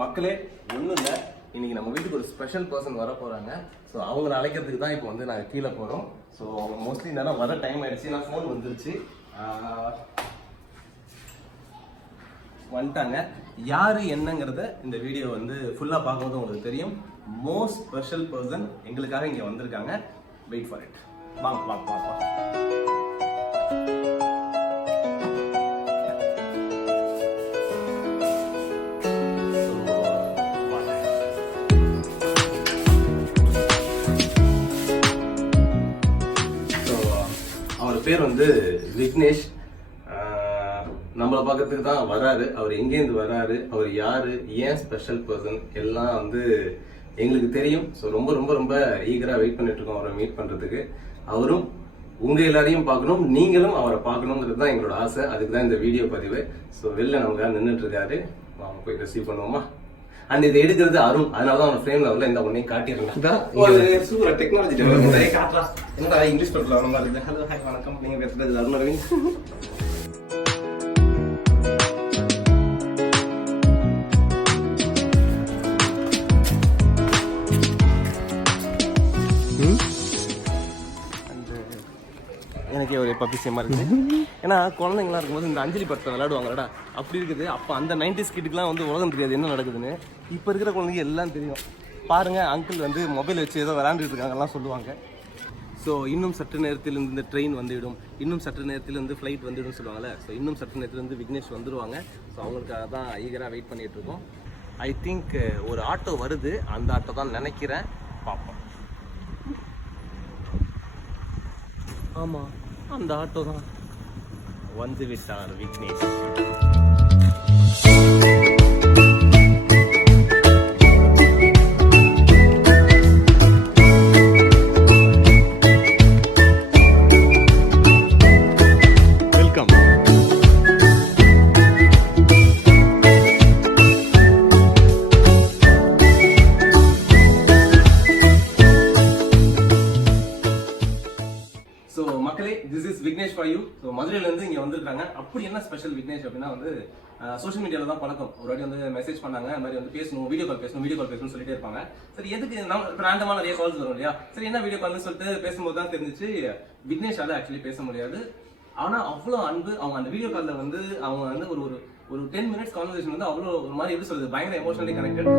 மக்களே ஒன்றும் இல்லை, இன்னைக்கு நம்ம வீட்டுக்கு ஒரு ஸ்பெஷல் பர்சன் வர போகிறாங்க. ஸோ அவங்கள அழைக்கிறதுக்கு தான் இப்போ வந்து நாங்கள் கீழே போகிறோம். ஸோ அவங்க மோஸ்ட்லி நேரம் வர டைம் ஆகிடுச்சு. நான் ஃபோன் வந்துருச்சு, வந்துட்டாங்க. யார் என்னங்கிறத இந்த வீடியோ வந்து ஃபுல்லாக பார்க்கும்போது உங்களுக்கு தெரியும். மோஸ்ட் ஸ்பெஷல் பர்சன் எங்களுக்காக இங்கே வந்திருக்காங்க. Wait for it. வாங்க வாங்க வாங்க வாங்க. பேர் வந்து விக்னேஷ். நம்மளை பார்க்கறதுக்கு தான் வராரு. அவர் எங்கேருந்து வராரு, அவர் யாரு, ஏன் ஸ்பெஷல் பர்சன் எல்லாம் வந்து எங்களுக்கு தெரியும். ஸோ ரொம்ப ரொம்ப ரொம்ப ஈகராக வெயிட் பண்ணிட்டு இருக்கோம் அவரை மீட் பண்ணுறதுக்கு. அவரும் உங்க எல்லாரையும் பார்க்கணும், நீங்களும் அவரை பார்க்கணுங்கிறது தான் எங்களோட ஆசை. அதுக்கு தான் இந்த வீடியோ பதிவு. ஸோ வெளில நமக்காக நின்றுட்டு இருக்காரு. அவங்க போய் ரிசீவ் பண்ணுவோமா? அண்ட் இதை எடுக்கிறது அருண், அதனால தான் அவன் ஃப்ரேம்ல வரல. இந்த ஒன்னையும் காட்டிடுறேன். சூப்பர் டெக்னாலஜி டெவலப்மெண்ட் காட்டுறா. என்னடா இங்கிலீஷ் படத்தில் வர மாதிரி இருக்கு. ஹலோ ஹாய் வணக்கம், நீங்க பேசுறது அருண் அரவிந்த். எனக்கே ஒரு பப்பிசியமாக இருக்குது. ஏன்னா குழந்தைங்களாம் இருக்கும்போது இந்த அஞ்சலி படத்தை விளையாடுவாங்கடா, அப்படி இருக்குது. அப்போ அந்த 90s கிட்டுக்கெலாம் வந்து உலகம் தெரியாது என்ன நடக்குதுன்னு. இப்போ இருக்கிற குழந்தைங்க எல்லாம் தெரியும். பாருங்கள், அங்கிள் வந்து மொபைல் வச்சு ஏதோ விளையாண்டுட்டு இருக்காங்கலாம் சொல்லுவாங்க. ஸோ இன்னும் சற்று நேரத்தில் இந்த ட்ரெயின் வந்துவிடும், இன்னும் சற்று நேரத்தில் வந்து ஃப்ளைட் வந்துவிடும் சொல்லுவாங்கள்ல. ஸோ இன்னும் சற்று நேரத்தில் வந்து விக்னேஷ் வந்துடுவாங்க. ஸோ அவங்களுக்காக தான் ஈகராக வெயிட் பண்ணிகிட்டு இருக்கோம். ஐ திங்க் ஒரு ஆட்டோ வருது, அந்த ஆட்டோ தான் நினைக்கிறேன். பார்ப்போம். ஆமாம், அந்த ஆட்டோ தான் வந்து விட்டார் விக்னேஷ். வெல்கம். ஸோ மக்களே, this is Vignesh for you. So மதுரையிலேருந்து இங்கே வந்திருக்காங்க. அப்படி என்ன ஸ்பெஷல் விக்னேஷ் அப்படின்னா வந்து சோஷியல் மீடியாவில் தான் பழக்கம். ஒரு வாட்டி வந்து மெசேஜ் பண்ணாங்க, இந்த மாதிரி வந்து பேசணும், வீடியோ கால் பேசணும்னு சொல்லிட்டே இருப்பாங்க. சரி, எதுக்கு நம்ம ரேண்டமாக நிறைய கால்ஸ் வரும் இல்லையா? சரி, என்ன வீடியோ கால்னு சொல்லிட்டு பேசும்போது தான் தெரிஞ்சிச்சு விக்னேஷால ஆக்சுவலி பேச முடியாது. ஆனால் அவ்வளோ அன்பு. அவங்க அந்த வீடியோ காலில் வந்து அவங்க வந்து ஒரு 10 மினிட்ஸ் கான்வர்சேஷன் வந்து அவ்வளோ ஒரு மாதிரி எப்படி சொல்றது, பயங்கர எமோஷனலி கனெக்டட்.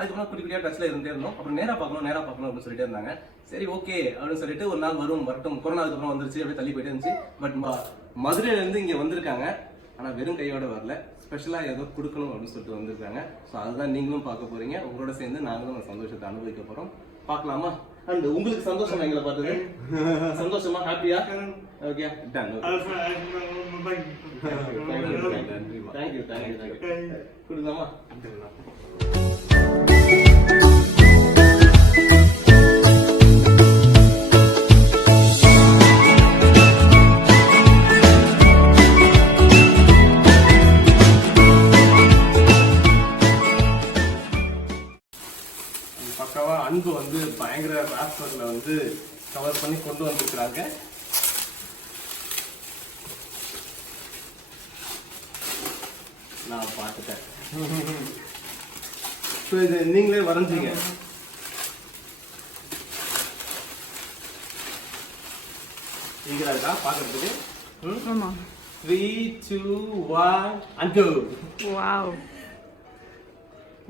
அதுக்கப்புறம் குட்டி குட்டியா டச்ல இருந்தே இருந்தோம். அப்புறம் நேரா பார்க்கணும் அப்படின்னு சொல்லிட்டே இருந்தாங்க. சரி ஓகே அப்படின்னு சொல்லிட்டு ஒரு நாள் வரட்டும். கொரோனாக்கு அப்புறம் வந்துருச்சு, அப்படியே தள்ளி போயிட்டே இருந்துச்சு. பட் மதுரையில இருந்து இங்க வந்திருக்காங்க. ஆனா வெறும் கையோட வரல, ஸ்பெஷலா ஏதோ கொடுக்கணும் அப்படின்னு சொல்லிட்டு வந்திருக்காங்க. ஸோ அதுதான் நீங்களும் பார்க்க போறீங்க. உங்களோட சேர்ந்து நாங்களும் அந்த சந்தோஷத்தை அனுபவிக்க போறோம். பார்க்கலாமா? அண்ட் உங்களுக்கு சந்தோஷமா எங்களை பார்த்தது? சந்தோஷமா? ஹாப்பியா? Okay, done. தேங்க்யூ. கொடுக்கலாமா? பக்காவா அன்பு வந்து பயங்கர ராஸ்பர்ல வந்து கவர் பண்ணி கொண்டு வந்திருக்கிறாங்க. நான் பார்த்துட்டேன். இது நீங்களே வரைஞ்சீங்க. இங்க இருக்கா பாக்குறதுக்கு? 3, 2, 1 and go. வாவ்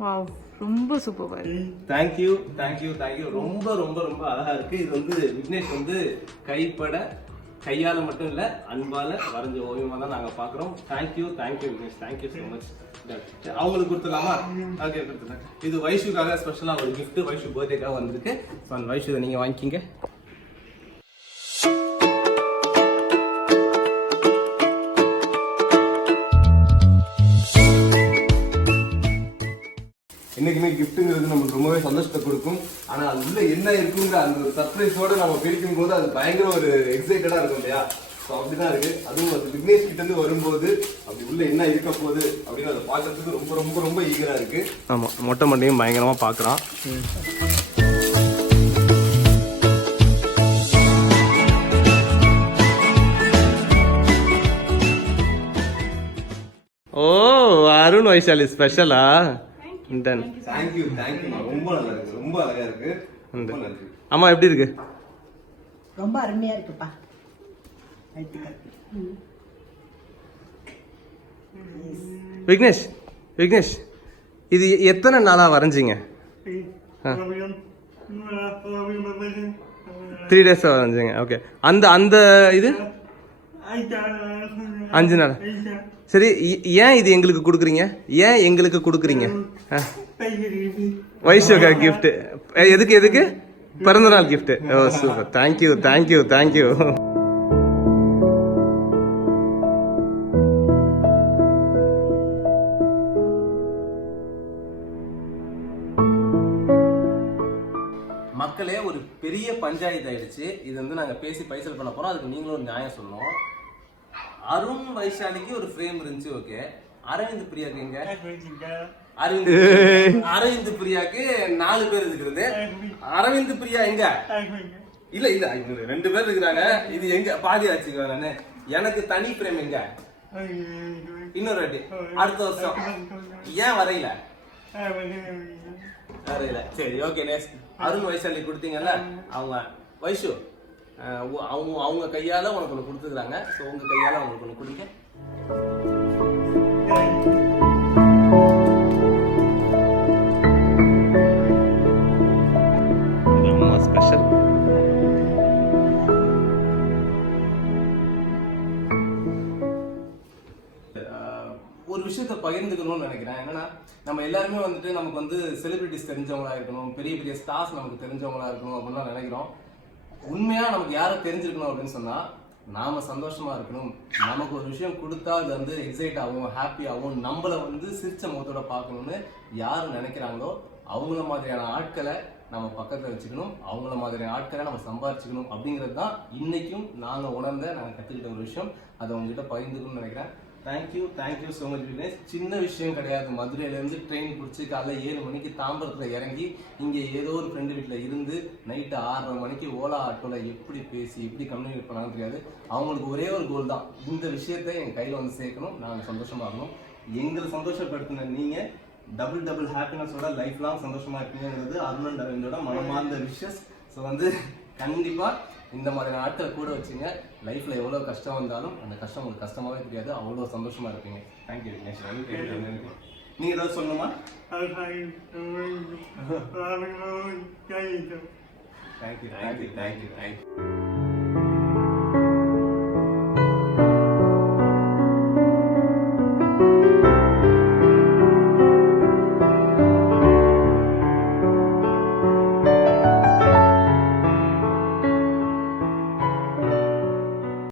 வாவ், ரொம்ப சூப்பர். தேங்க்யூ. ரொம்ப ரொம்ப ரொம்ப அழகா இருக்கு. இது வந்து விக்னேஷ் வந்து கைப்பட கையால மட்டும் இல்ல அன்பால வரைஞ்ச ஓவியமா தான் நாங்க பாக்குறோம். Thank you Vignesh, thank you so much. அவங்களுக்கு கொடுத்துடலாமா? ஓகே, கொடுத்துருங்க. இது வைஷுக்காக ஸ்பெஷலா ஒரு gift, வைஷு பர்த்டேக்காக வந்திருக்கு. வைஷு இதை நீங்க வாங்கிக்கிங்க. இன்னைக்குமே கிஃப்ட்டுங்கிறது நமக்கு ரொம்பவே சந்தோஷத்தை கொடுக்கும். ஆனா அது உள்ள என்ன இருக்குங்கிற அந்த ஒரு சர்ப்ரைஸோட நம்ம பிரிக்கும் போது அது பயங்கர ஒரு எக்ஸைட்டடா இருக்கும் இல்லையா? ஸோ அப்படிதான் இருக்கு. அதுவும் அது விக்னேஷ் கிட்ட இருந்து வரும்போது அப்படி உள்ள என்ன இருக்க போகுது அப்படின்னு அதை பார்க்கறதுக்கு ரொம்ப ரொம்ப ரொம்ப ஈகரா இருக்கு. ஆமா, மொட்டை மண்டையும் பயங்கரமா பாக்குறான். ஓ, அருண் வைஷாலி ஸ்பெஷலா? டன். தேங்க்யூ ரொம்ப நல்லா இருக்கு, ரொம்ப அழகா இருக்கு. ரொம்ப நன்றி. அம்மா எப்படி இருக்கு? ரொம்ப அருமையா இருக்குப்பா. விக்னேஷ் இது எத்தனை நாளா வரைஞ்சிங்க? 3 days வரைஞ்சிங்க. ஓகே, அந்த இது 5 நாள். சரி, ஏன் இது எங்களுக்கு கொடுக்குறீங்க? வைஷுக்கா கிஃப்ட். எதுக்கு பிறந்தநாள் கிஃப்ட். ஓ சூப்பர், தேங்க்யூ. மக்களே, ஒரு பெரிய பஞ்சாயத்து ஆயிடுச்சு. இது வந்து நாங்க பேசி பைசல் பண்ண போறோம். அதுக்கு நீங்களும் ஒரு நியாயம் சொல்லணும். அருண் வைஷாலிக்கு ஒரு ஃப்ரேம் இருந்துச்சு, ஓகே. அரவிந்த் பிரியாக்கு எங்க? அரவிந்த் பிரியாக்கு 4 பேர் இருக்கிறது. அரவிந்த் பிரியா எங்க? இல்ல 2 பேர் இருக்கிறாங்க. இது எங்க? பாதி ஆச்சுக்கிறேன் நானு. எனக்கு தனி ஃப்ரேம் எங்க? இன்னொரு வாட்டி அடுத்த வருஷம். ஏன் வரையில? சரி, ஓகே. நெக்ஸ்ட் அருண் வைஷாலி கொடுத்தீங்கல்ல, அவங்க வைஷு அவங்க கையால உனக்கு ஒன்று கொடுத்துருக்காங்க. ஸோ உங்க கையால அவங்களுக்கு ஒன்று கொடுங்க. ஸ்பெஷல். ஒரு விஷயத்த பகிர்ந்துக்கணும்னு நினைக்கிறேன். என்னன்னா, நம்ம எல்லாருமே வந்துட்டு நமக்கு வந்து செலிபிரிட்டிஸ் தெரிஞ்சவங்களா இருக்கணும், பெரிய பெரிய ஸ்டார்ஸ் நமக்கு தெரிஞ்சவங்களா இருக்கணும் அப்படின்னு நினைக்கிறோம். உண்மையா நமக்கு யாரை தெரிஞ்சிருக்கணும் அப்படின்னு சொன்னா, நாம சந்தோஷமா இருக்கணும். நமக்கு ஒரு விஷயம் கொடுத்தா அது வந்து எக்ஸைட் ஆகும், ஹாப்பி ஆகும், நம்மள வந்து சிரிச்ச முகத்தோட பார்க்கணும்னு யாரு நினைக்கிறாங்களோ அவங்கள மாதிரியான ஆட்களை நம்ம பக்கத்துல வச்சுக்கணும். அவங்கள மாதிரியான ஆட்களை நம்ம சம்பாதிச்சுக்கணும். அப்படிங்கிறது தான் இன்னைக்கும் நாங்க கத்துக்கிட்ட ஒரு விஷயம். அதை உங்ககிட்ட பகிர்ந்துக்கணும்னு நினைக்கிறேன். Thank you so much Vignesh. சின்ன விஷயம் கிடையாது. மதுரையிலேருந்து ட்ரெயின் பிடிச்சி காலைல 7 மணிக்கு தாம்பரத்தில் இறங்கி இங்கே ஏதோ ஒரு ஃப்ரெண்டு வீட்டில் இருந்து நைட்டு 6:30 மணிக்கு ஓலா ஆட்டோவில் எப்படி பேசி எப்படி கம்யூனிகேட் பண்ணாலும் தெரியாது. அவங்களுக்கு ஒரே ஒரு கோல் தான், இந்த விஷயத்தை என் கையில் வந்து சேர்க்கணும், நாங்கள் சந்தோஷமாகணும். எங்களை சந்தோஷப்படுத்தின நீங்கள் டபுள் ஹாப்பினஸோட லைஃப் லாங் சந்தோஷமாக இருப்பீங்கிறது அருண் அரவிந்தோட மனமார்ந்த விஷஸ். ஸோ வந்து கண்டிப்பாக இந்த மாதிரியான ஆட்களை கூட வச்சுங்க. லைஃப்ல எவ்வளவு கஷ்டம் வந்தாலும் அந்த கஷ்டம் உங்களுக்கு கஷ்டமாவே தெரியாது, அவ்வளவு சந்தோஷமா இருப்பீங்க. தேங்க்யூ விக்னேஷ். நீங்க ஏதாவது சொல்லணுமா? தேங்க்யூ.